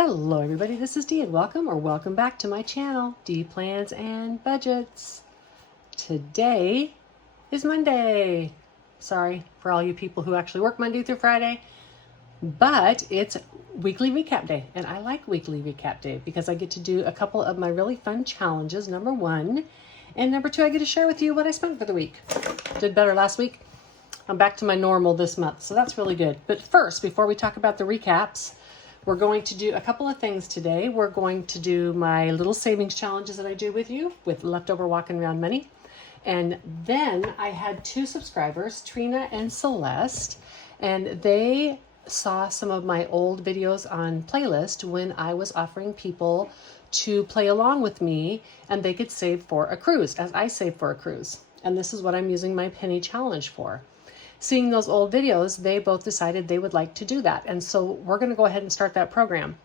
Hello everybody, this is Dee and welcome back to my channel, Dee Plans and Budgets. Today is Monday. Sorry for all you people who actually work Monday through Friday, but it's weekly recap day, and I like weekly recap day because I get to do a couple of my really fun challenges, number one, and number two, I get to share with you what I spent for the week. Did better last week. I'm back to my normal this month, so that's really good. But first, before we talk about the recaps, we're going to do a couple of things today. We're going to do my little savings challenges that I do with you with leftover walking around money. And then I had two subscribers, Trina and Celeste, and they saw some of my old videos on playlist when I was offering people to play along with me and they could save for a cruise as I save for a cruise. And this is what I'm using my penny challenge for. Seeing those old videos, they both decided they would like to do that. And so we're going to go ahead and start that program.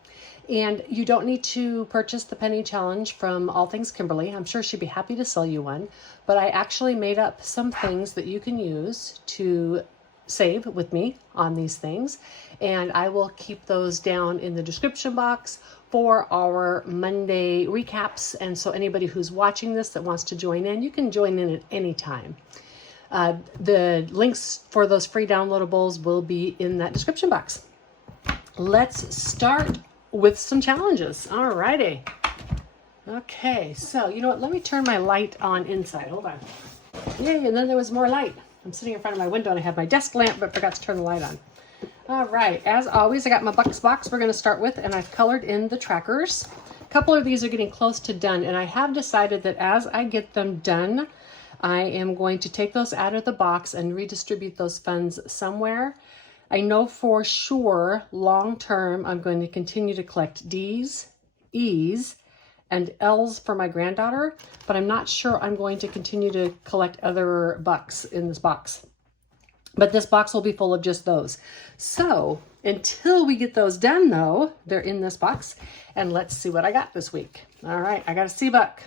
And you don't need to purchase the penny challenge from All Things Kimberly. I'm sure she'd be happy to sell you one. But I actually made up some things that you can use to save with me on these things. And I will keep those down in the description box for our Monday recaps. And so anybody who's watching this that wants to join in, you can join in at any time. The links for those free downloadables will be in that description box. Let's start with some challenges. All righty. Okay, so you know what? Let me turn my light on inside. Hold on. Yay, and then there was more light. I'm sitting in front of my window and I have my desk lamp, but forgot to turn the light on. All right, as always, I got my Bucks box we're going to start with, and I've colored in the trackers. A couple of these are getting close to done, and I have decided that as I get them done, I am going to take those out of the box and redistribute those funds somewhere. I know for sure, long term, I'm going to continue to collect D's, E's, and L's for my granddaughter, but I'm not sure I'm going to continue to collect other bucks in this box. But this box will be full of just those. So until we get those done though, they're in this box, and let's see what I got this week. All right, I got a C-Buck.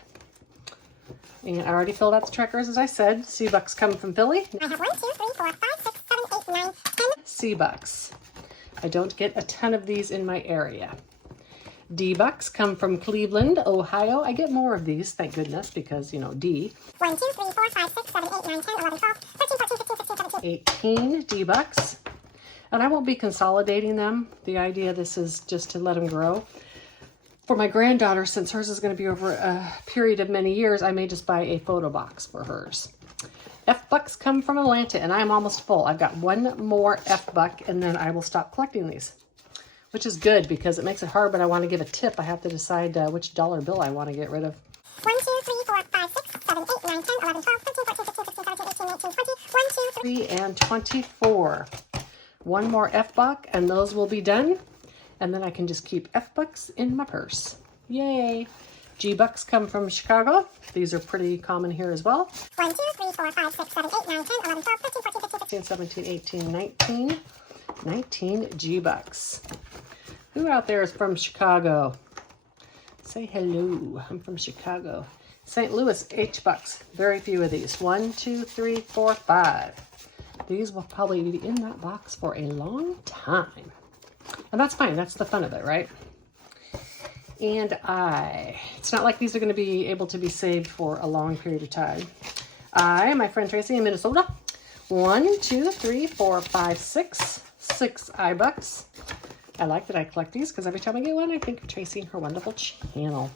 And I already filled out the trackers, as I said. C-Bucks come from Philly. I have 1, 2, 3, 4, 5, 6, 7, 8, 9, 10 C-Bucks. I don't get a ton of these in my area. D-Bucks come from Cleveland, Ohio. I get more of these, thank goodness, because, you know, D. 1, 2, 3, 4, 5, 6, 7, 8, 9, 10, 11, 12, 13, 14, 15, 16, 17, 18 D-Bucks. And I won't be consolidating them. The idea of this is just to let them grow. For my granddaughter, since hers is going to be over a period of many years, I may just buy a photo box for hers. F-Bucks come from Atlanta, and I am almost full. I've got one more F-Buck, and then I will stop collecting these, which is good because it makes it hard, but I want to give a tip. I have to decide which dollar bill I want to get rid of. 1, 2, 3, 4, 5, 6, 7, 8, 9, 10, 11, 12, 13, 14, 15, 16, 17, 18, 19, 20, 1, 2, 3, and 24. One more F-Buck, and those will be done. And then I can just keep F-Bucks in my purse. Yay! G-Bucks come from Chicago. These are pretty common here as well. 1, 2, 3, 4, 5, 6, 7, 8, 9, 10, 11, 12, 13, 14, 15, 16, 17, 18, 19. 19 G-Bucks. Who out there is from Chicago? Say hello. I'm from Chicago. St. Louis H-Bucks. Very few of these. 1, 2, 3, 4, 5. These will probably be in that box for a long time. And that's fine. That's the fun of it, right? And it's not like these are going to be able to be saved for a long period of time. My friend Tracy in Minnesota. 1, 2, 3, 4, 5, 6. 6 iBucks. I like that I collect these because every time I get one, I think of Tracy and her wonderful channel.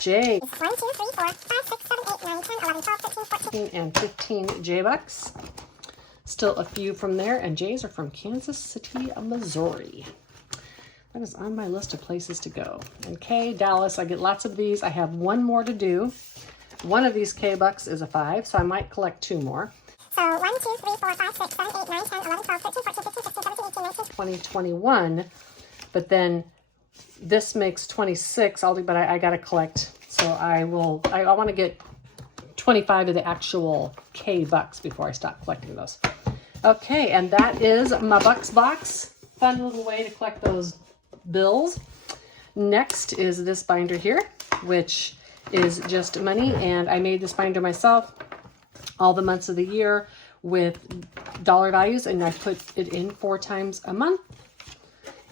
J. 1, 2, 3, 4, 5, 6, 7, 8, 9, 10, 11, 12, 13, 14, and 15 J-Bucks. Still a few from there, and J's are from Kansas City, Missouri. That is on my list of places to go. And K, Dallas, I get lots of these. I have one more to do. One of these K-Bucks is a 5, so I might collect 2 more. So 1, 2, 3, 4, 5, 6, 7, 8, 9, 10, 11, 12, 13, 14, 15, 16, 17, 18, 19, 20, 21. But then this makes 26, but I got to collect. So I want to get 25 of the actual K-Bucks before I stop collecting those. Okay, and that is my Bucks box. Fun little way to collect those bills. Next is this binder here, which is just money, and I made this binder myself all the months of the year with dollar values, and I put it in 4 times a month.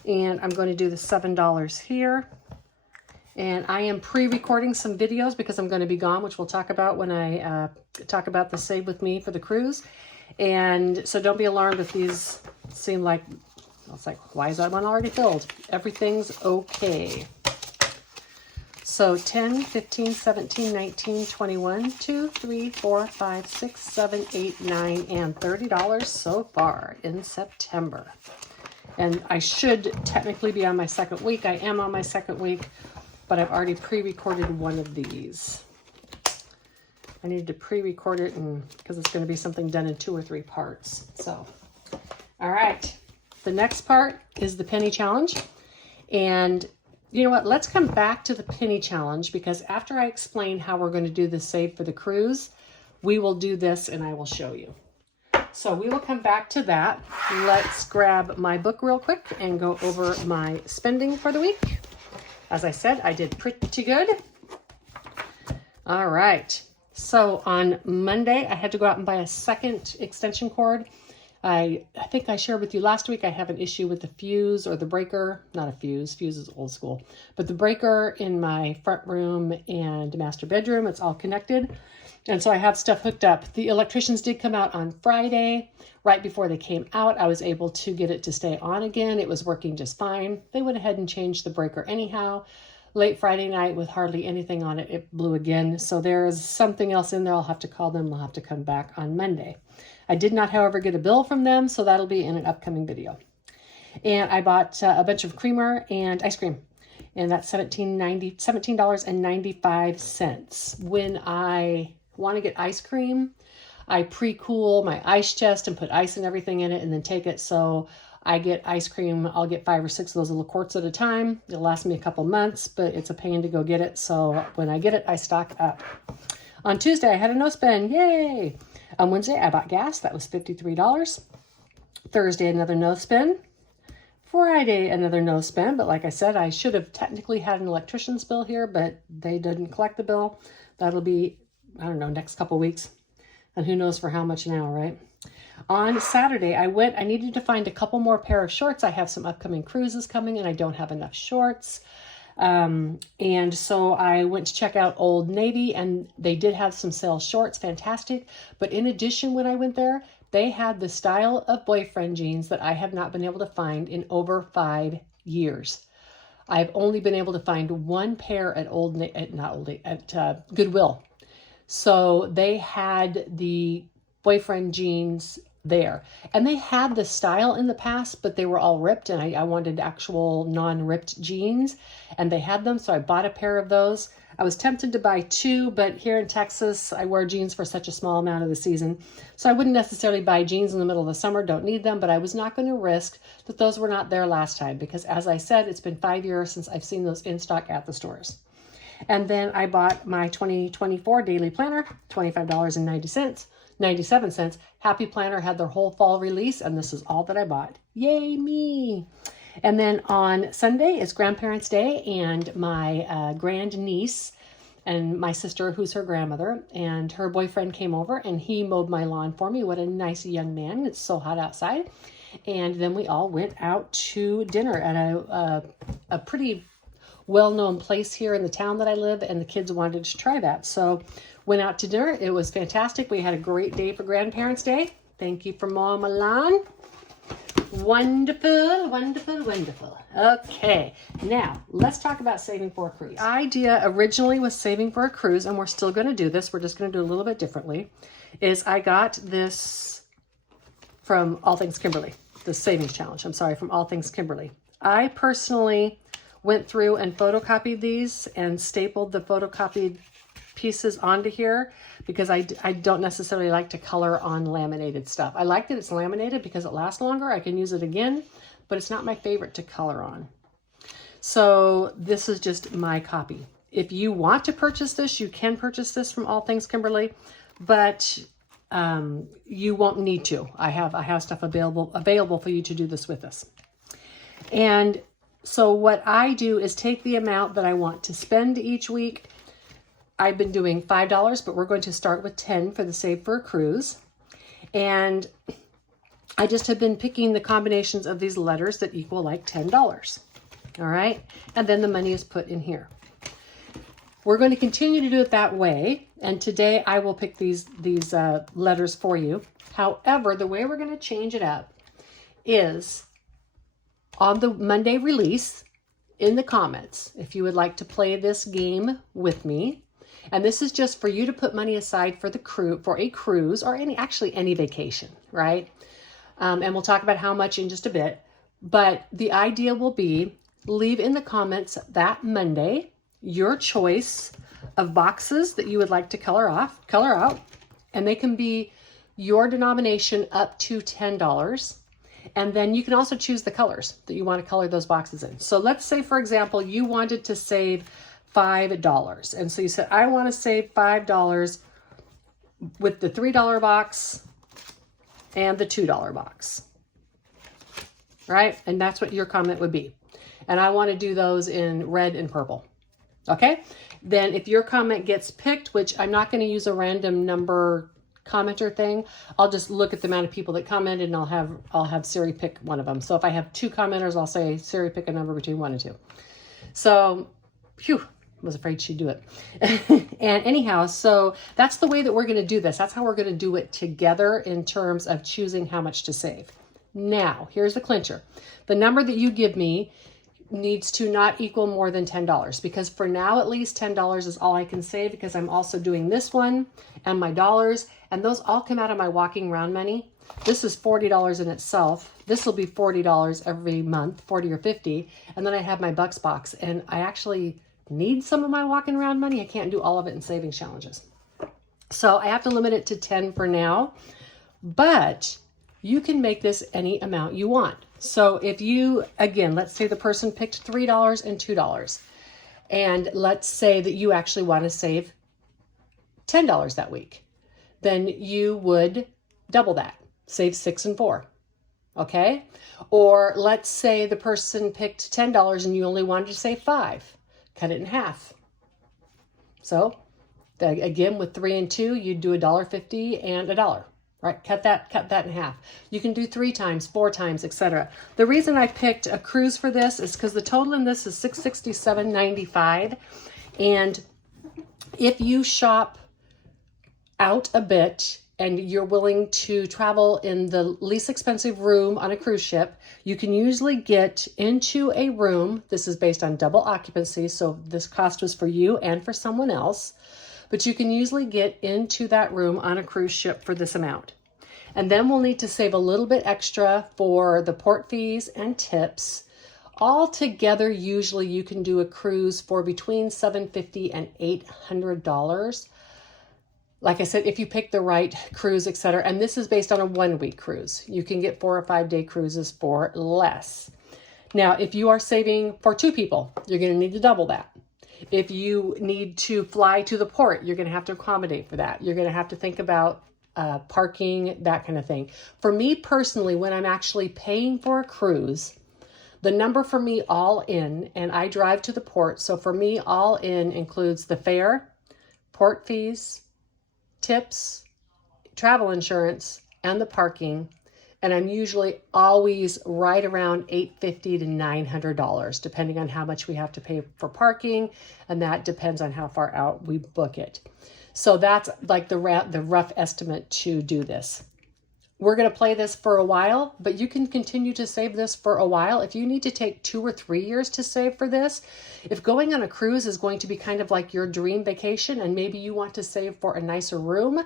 And I'm going to do the $7 here. And I am pre-recording some videos because I'm going to be gone, which we'll talk about when I talk about the Save With Me for the cruise. And so don't be alarmed if these seem like, it's like, why is that one already filled? Everything's okay. So 10, 15, 17, 19, 21, 2, 3, 4, 5, 6, 7, 8, 9, and $30 so far in September. And I should technically be on my second week. I am on my second week, but I've already pre-recorded one of these. I needed to pre-record it because it's going to be something done in 2 or 3 parts. So, all right. The next part is the penny challenge. And you know what? Let's come back to the penny challenge because after I explain how we're going to do the Save for the Cruise, we will do this and I will show you. So we will come back to that. Let's grab my book real quick and go over my spending for the week. As I said, I did pretty good. All right. So on Monday, I had to go out and buy a second extension cord. I think I shared with you last week, I have an issue with the fuse or the breaker, not a fuse is old school, but the breaker in my front room and master bedroom, it's all connected. And so I have stuff hooked up. The electricians did come out on Friday. Right before they came out, I was able to get it to stay on again. It was working just fine. They went ahead and changed the breaker anyhow. Late Friday night with hardly anything on it, it blew again. So there's something else in there. I'll have to call them. They'll have to come back on Monday. I did not, however, get a bill from them, so that'll be in an upcoming video. And I bought a bunch of creamer and ice cream, and that's $17.95. When I want to get ice cream, I pre-cool my ice chest and put ice and everything in it and then take it. So I get ice cream. I'll get 5 or 6 of those little quarts at a time. It'll last me a couple months, but it's a pain to go get it. So when I get it, I stock up. On Tuesday, I had a no spend. Yay! On Wednesday, I bought gas. That was $53. Thursday, another no spend. Friday, another no spend. But like I said, I should have technically had an electrician's bill here, but they didn't collect the bill. That'll be, I don't know, next couple weeks. And who knows for how much now, right? On Saturday, I needed to find a couple more pair of shorts. I have some upcoming cruises coming and I don't have enough shorts. And so I went to check out Old Navy and they did have some sale shorts, fantastic. But in addition, when I went there, they had the style of boyfriend jeans that I have not been able to find in over 5 years. I've only been able to find one pair at Goodwill. So they had the boyfriend jeans there. And they had the style in the past, but they were all ripped and I wanted actual non-ripped jeans and they had them. So I bought a pair of those. I was tempted to buy 2, but here in Texas, I wear jeans for such a small amount of the season. So I wouldn't necessarily buy jeans in the middle of the summer, don't need them, but I was not going to risk that those were not there last time because as I said, it's been 5 years since I've seen those in stock at the stores. And then I bought my 2024 daily planner, $25.97. Happy Planner had their whole fall release, and this is all that I bought. Yay, me! And then on Sunday is Grandparents' Day, and my grandniece and my sister, who's her grandmother, and her boyfriend came over, and he mowed my lawn for me. What a nice young man. It's so hot outside. And then we all went out to dinner at a pretty well-known place here in the town that I live, and the kids wanted to try that. So went out to dinner. It was fantastic. We had a great day for Grandparents' Day. Thank you for mowing my lawn. Wonderful, wonderful, wonderful. Okay, now let's talk about saving for a cruise. The idea originally was saving for a cruise, and we're still going to do this. We're just going to do a little bit differently, is I got this from All Things Kimberly, the Savings Challenge. I'm sorry, from All Things Kimberly. I personally went through and photocopied these and stapled the photocopied pieces onto here because I don't necessarily like to color on laminated stuff. I like that it's laminated because it lasts longer. I can use it again, but it's not my favorite to color on. So this is just my copy. If you want to purchase this, you can purchase this from All Things Kimberly, but you won't need to. I have stuff available for you to do this with us. And so what I do is take the amount that I want to spend each week. I've been doing $5, but we're going to start with $10 for the Save for a Cruise. And I just have been picking the combinations of these letters that equal like $10. All right. And then the money is put in here. We're going to continue to do it that way. And today I will pick these letters for you. However, the way we're going to change it up is on the Monday release in the comments, if you would like to play this game with me. And this is just for you to put money aside for a cruise or any vacation, right? And we'll talk about how much in just a bit. But the idea will be, leave in the comments that Monday your choice of boxes that you would like to color out, and they can be your denomination up to $10. And then you can also choose the colors that you want to color those boxes in. So let's say, for example, you wanted to save $5. And so you said, I want to save $5 with the $3 box and the $2 box, right? And that's what your comment would be. And I want to do those in red and purple. Okay. Then if your comment gets picked, which I'm not going to use a random number commenter thing, I'll just look at the amount of people that commented, and I'll have Siri pick one of them. So if I have 2 commenters, I'll say Siri pick a number between 1 and 2. So, phew, was afraid she'd do it. And anyhow, so that's the way that we're going to do this. That's how we're going to do it together in terms of choosing how much to save. Now, here's the clincher. The number that you give me needs to not equal more than $10, because for now, at least $10 is all I can save, because I'm also doing this one and my dollars, and those all come out of my walking around money. This is $40 in itself. This will be $40 every month, 40 or 50. And then I have my bucks box, and I actually need some of my walking around money. I can't do all of it in savings challenges. So I have to limit it to 10 for now, but you can make this any amount you want. So if you, again, let's say the person picked $3 and $2, and let's say that you actually want to save $10 that week, then you would double that, save 6 and 4. Okay. Or let's say the person picked $10 and you only wanted to save 5, cut it in half. So again, with 3 and 2, you'd do $1.50 and $1. Right? Cut that in half. You can do 3 times, 4 times, etc. The reason I picked a cruise for this is because the total in this is $667.95. And if you shop out a bit and you're willing to travel in the least expensive room on a cruise ship, you can usually get into a room. This is based on double occupancy, so this cost was for you and for someone else. But you can usually get into that room on a cruise ship for this amount. And then we'll need to save a little bit extra for the port fees and tips. All together, usually you can do a cruise for between $750 and $800. Like I said, if you pick the right cruise, etc. And this is based on a 1-week cruise. You can get 4 or 5 day cruises for less. Now, if you are saving for 2 people, you're going to need to double that. If you need to fly to the port, you're going to have to accommodate for that. You're going to have to think about parking, that kind of thing. For me personally, when I'm actually paying for a cruise, the number for me all in, and I drive to the port, so for me all in includes the fare, port fees, tips, travel insurance, and the parking. And I'm usually always right around $850 to $900, depending on how much we have to pay for parking. And that depends on how far out we book it. So that's like the rough estimate to do this. We're going to play this for a while, but you can continue to save this for a while. If you need to take 2 or 3 years to save for this, if going on a cruise is going to be kind of like your dream vacation, and maybe you want to save for a nicer room,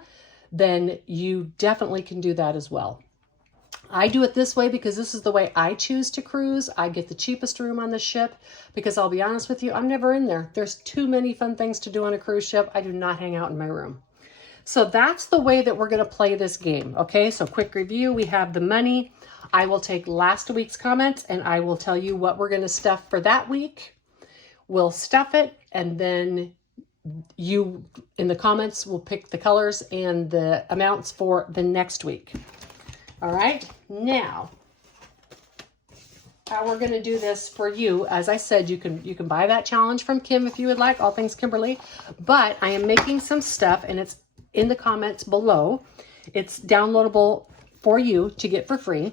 then you definitely can do that as well. I do it this way because this is the way I choose to cruise. I get the cheapest room on the ship because I'll be honest with you, I'm never in there. There's too many fun things to do on a cruise ship. I do not hang out in my room. So that's the way that we're going to play this game. Okay, so quick review. We have the money. I will take last week's comments and I will tell you what we're going to stuff for that week. We'll stuff it, and then you in the comments will pick the colors and the amounts for the next week. All right, now how we're going to do this for you. As I said, you can buy that challenge from Kim if you would like, All Things Kimberly, but I am making some stuff and it's in the comments below. It's downloadable for you to get for free.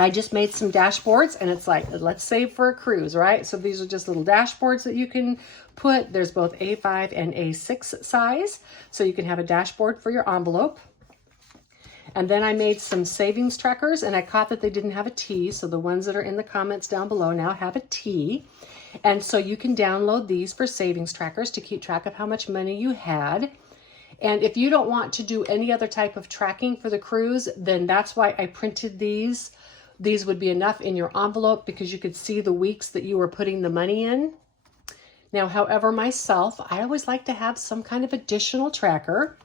I just made some dashboards, and it's like, let's save for a cruise, right? So these are just little dashboards that you can put. There's both A5 and A6 size, so you can have a dashboard for your envelope. And then I made some savings trackers, and I caught that they didn't have a T, so the ones that are in the comments down below now have a T. And so you can download these for savings trackers to keep track of how much money you had. And if you don't want to do any other type of tracking for the cruise, then that's why I printed these. These would be enough in your envelope because you could see the weeks that you were putting the money in. Now, however, myself, I always like to have some kind of additional tracker.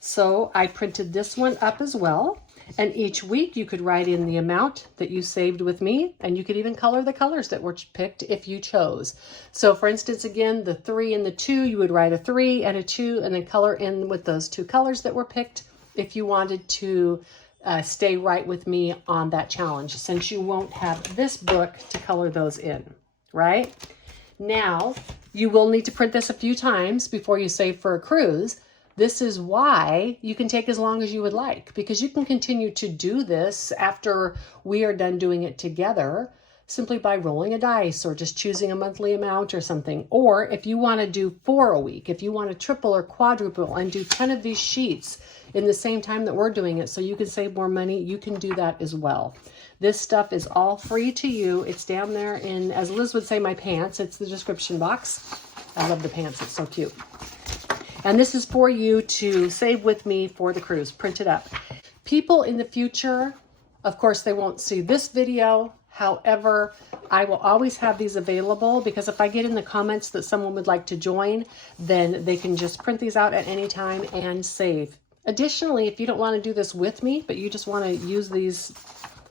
So I printed this one up as well. And each week you could write in the amount that you saved with me, and you could even color the colors that were picked if you chose. So for instance, again, the 3 and the 2, you would write a 3 and a 2 and then color in with those 2 colors that were picked if you wanted to stay right with me on that challenge, since you won't have this book to color those in, right? Now, you will need to print this a few times before you save for a cruise. This is why you can take as long as you would like, because you can continue to do this after we are done doing it together simply by rolling a dice or just choosing a monthly amount or something. Or if you want to do 4 a week, if you want to triple or quadruple and do 10 of these sheets in the same time that we're doing it so you can save more money, you can do that as well. This stuff is all free to you. It's down there in, as Liz would say, my pants. It's the description box. I love the pants. It's so cute. And this is for you to save with me for the cruise. Print it up. People in the future, of course, they won't see this video. However, I will always have these available, because if I get in the comments that someone would like to join, then they can just print these out at any time and save. Additionally, if you don't want to do this with me, but you just want to use these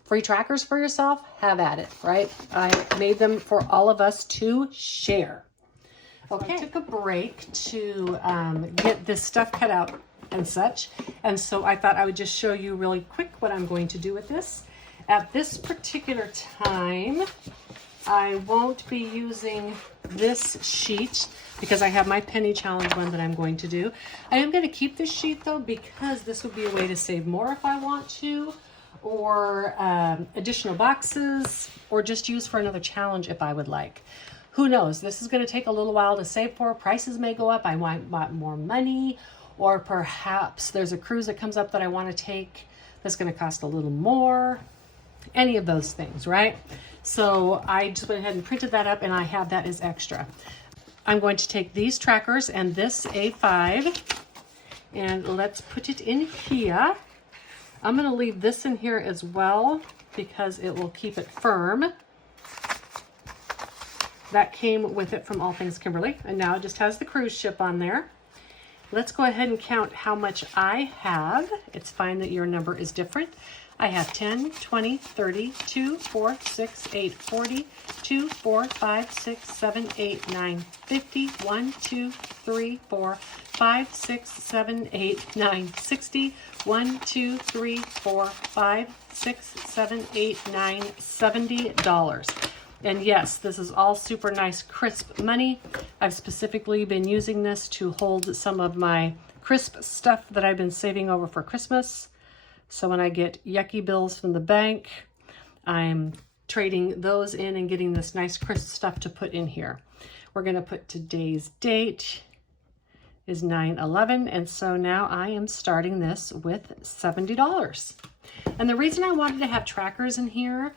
free trackers for yourself, have at it, right? I made them for all of us to share. Okay, I took a break to get this stuff cut out and such. And so I thought I would just show you really quick what I'm going to do with this. At this particular time, I won't be using this sheet because I have my penny challenge one that I'm going to do. I am going to keep this sheet though, because this would be a way to save more if I want to, or additional boxes, or just use for another challenge if I would like. Who knows? This is going to take a little while to save for. Prices may go up. I might want more money, or perhaps there's a cruise that comes up that I want to take that's going to cost a little more. Any of those things, right? So I just went ahead and printed that up, and I have that as extra. I'm going to take these trackers and this A5, and let's put it in here. I'm going to leave this in here as well because it will keep it firm. That came with it from All Things Kimberly, and now it just has the cruise ship on there. Let's go ahead and count how much I have. It's fine that your number is different. I have 10, 20, 30, 2, 4, 6, 8, 40, 2, 4, 5, 6, 7, 8, 9, 50, 1, 2, 3, 4, 5, 6, 7, 8, 9, 60, 1, 2, 3, 4, 5, 6, 7, 8, 9, $70. And yes, this is all super nice, crisp money. I've specifically been using this to hold some of my crisp stuff that I've been saving over for Christmas. So when I get yucky bills from the bank, I'm trading those in and getting this nice crisp stuff to put in here. We're going to put today's date is 9/11, and so now I am starting this with $70. And the reason I wanted to have trackers in here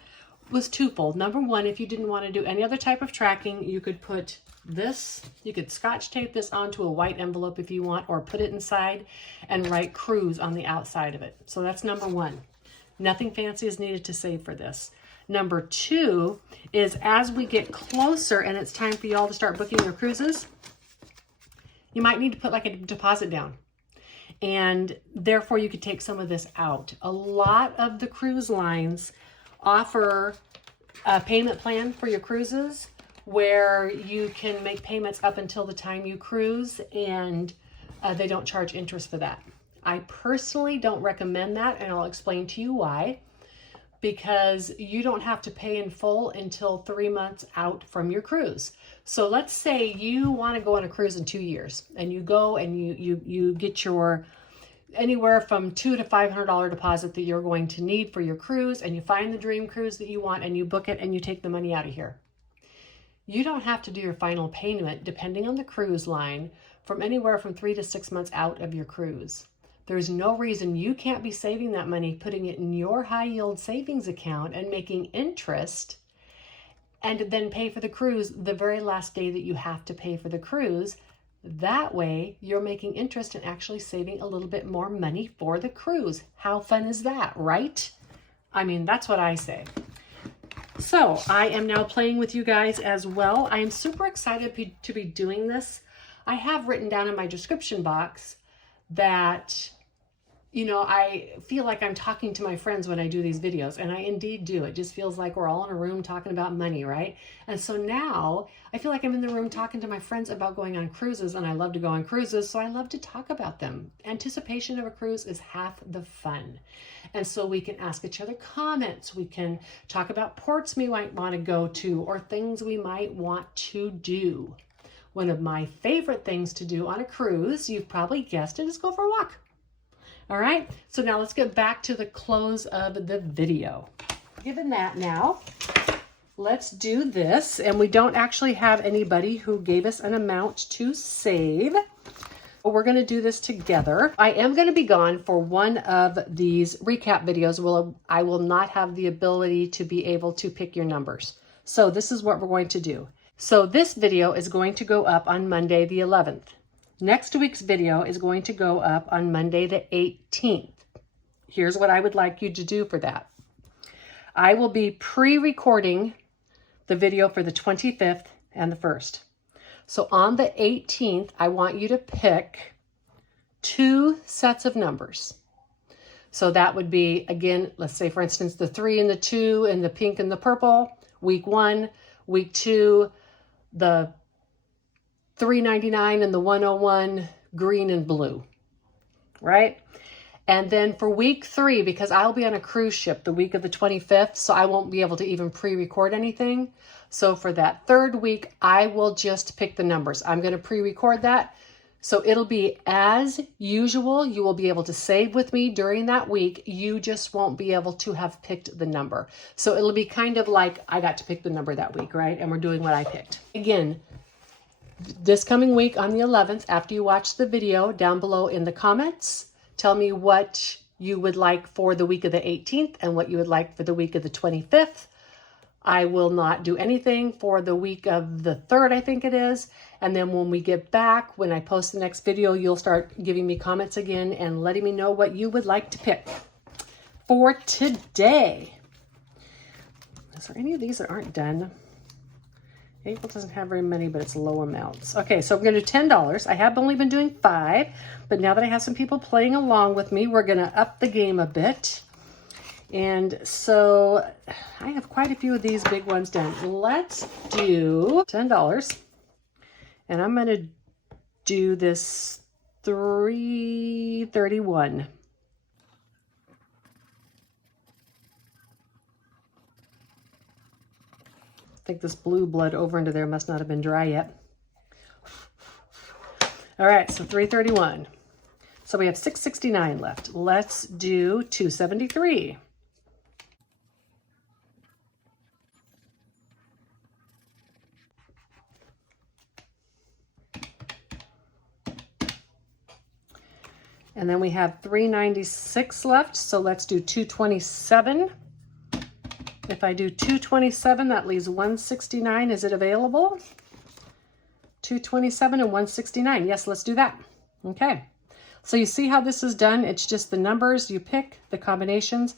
was twofold. Number one, if you didn't want to do any other type of tracking, you could put this, you could scotch tape this onto a white envelope if you want, or put it inside and write cruise on the outside of it. So that's number one. Nothing fancy is needed to save for this. Number two is, as we get closer and it's time for y'all to start booking your cruises, you might need to put like a deposit down. And therefore you could take some of this out. A lot of the cruise lines offer a payment plan for your cruises where you can make payments up until the time you cruise, and they don't charge interest for that. I personally don't recommend that, and I'll explain to you why. Because you don't have to pay in full until 3 months out from your cruise. So let's say you want to go on a cruise in 2 years, and you go and you get your anywhere from $200 to $500 deposit that you're going to need for your cruise, and you find the dream cruise that you want and you book it and you take the money out of here. You don't have to do your final payment, depending on the cruise line, from anywhere from 3 to 6 months out of your cruise. There's no reason you can't be saving that money, putting it in your high yield savings account and making interest, and then pay for the cruise the very last day that you have to pay for the cruise. That way you're making interest and actually saving a little bit more money for the cruise. How fun is that, right? I mean, that's what I say. So I am now playing with you guys as well. I am super excited to be doing this. I have written down in my description box that, you know, I feel like I'm talking to my friends when I do these videos, and I indeed do. It just feels like we're all in a room talking about money, right? And so now I feel like I'm in the room talking to my friends about going on cruises, and I love to go on cruises, so I love to talk about them. Anticipation of a cruise is half the fun. And so we can ask each other comments. We can talk about ports we might want to go to or things we might want to do. One of my favorite things to do on a cruise, you've probably guessed it, is go for a walk. All right, so now let's get back to the close of the video. Given that now, let's do this. And we don't actually have anybody who gave us an amount to save. But we're gonna do this together. I am gonna be gone for one of these recap videos. I will not have the ability to be able to pick your numbers. So this is what we're going to do. So this video is going to go up on Monday the 11th. Next week's video is going to go up on Monday the 18th. Here's what I would like you to do for that. I will be pre-recording the video for the 25th and the 1st. So on the 18th, I want you to pick 2 sets of numbers. So that would be, again, let's say for instance, the 3 and the 2 and the pink and the purple, week 1, week 2, the $3.99 and the 101 green and blue, right? And then for week 3, because I'll be on a cruise ship the week of the 25th, so I won't be able to even pre-record anything. So for that 3rd week, I will just pick the numbers. I'm going to pre-record that. So it'll be as usual. You will be able to save with me during that week. You just won't be able to have picked the number. So it'll be kind of like I got to pick the number that week, right? And we're doing what I picked. Again, this coming week on the 11th, after you watch the video, down below in the comments, tell me what you would like for the week of the 18th and what you would like for the week of the 25th. I will not do anything for the week of the 3rd, I think it is. And then when we get back, when I post the next video, you'll start giving me comments again and letting me know what you would like to pick for today. Is there any of these that aren't done? April doesn't have very many, but it's low amounts. Okay, so we're going to do $10. I have only been doing 5, but now that I have some people playing along with me, we're going to up the game a bit. And so I have quite a few of these big ones done. Let's do $10. And I'm going to do this $3.31. I think this blue blood over into there must not have been dry yet. All right, so $3.31. So we have $6.69 left. Let's do $2.73. And then we have $3.96 left, so let's do $2.27. If I do $2.27, that leaves $1.69. Is it available? $2.27 and $1.69. Yes, let's do that. Okay. So you see how this is done? It's just the numbers you pick, the combinations.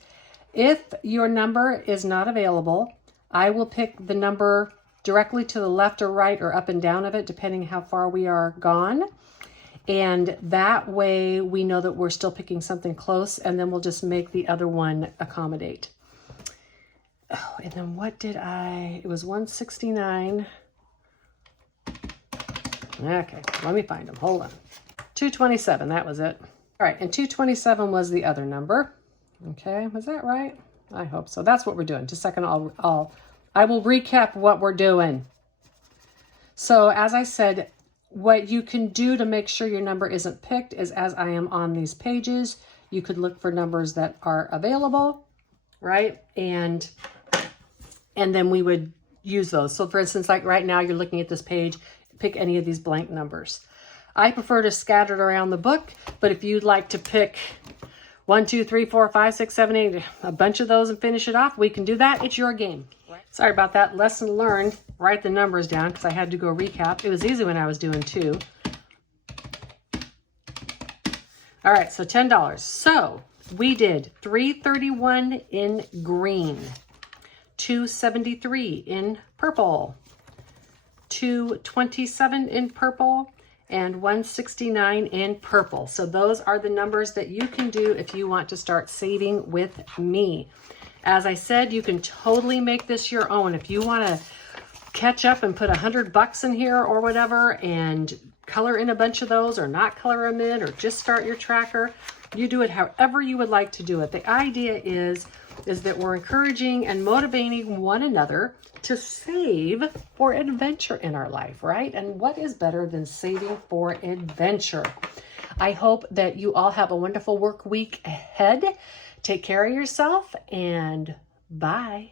If your number is not available, I will pick the number directly to the left or right or up and down of it, depending how far we are gone. And that way we know that we're still picking something close, and then we'll just make the other one accommodate. Oh, and then what did it was $1.69. Okay, let me find them. Hold on. $2.27, that was it. All right, and $2.27 was the other number. Okay, was that right? I hope so. That's what we're doing. Just a second, I will recap what we're doing. So as I said, What you can do to make sure your number isn't picked is, as I am on these pages, you could look for numbers that are available, right? And then we would use those. So for instance, like right now you're looking at this page, pick any of these blank numbers. I prefer to scatter it around the book, but if you'd like to pick 1, 2, 3, 4, 5, 6, 7, 8, a bunch of those and finish it off, we can do that. It's your game. Sorry about that. Lesson learned. Write the numbers down because I had to go recap. It was easy when I was doing 2. All right, so $10. So we did $3.31 in green, $2.73 in purple, $2.27 in purple, and $1.69 in purple. So those are the numbers that you can do if you want to start saving with me. As I said, you can totally make this your own. If you want to catch up and put $100 in here or whatever and color in a bunch of those or not color them in or just start your tracker, you do it however you would like to do it. The idea is that we're encouraging and motivating one another to save for adventure in our life, right? And what is better than saving for adventure? I hope that you all have a wonderful work week ahead. Take care of yourself and bye.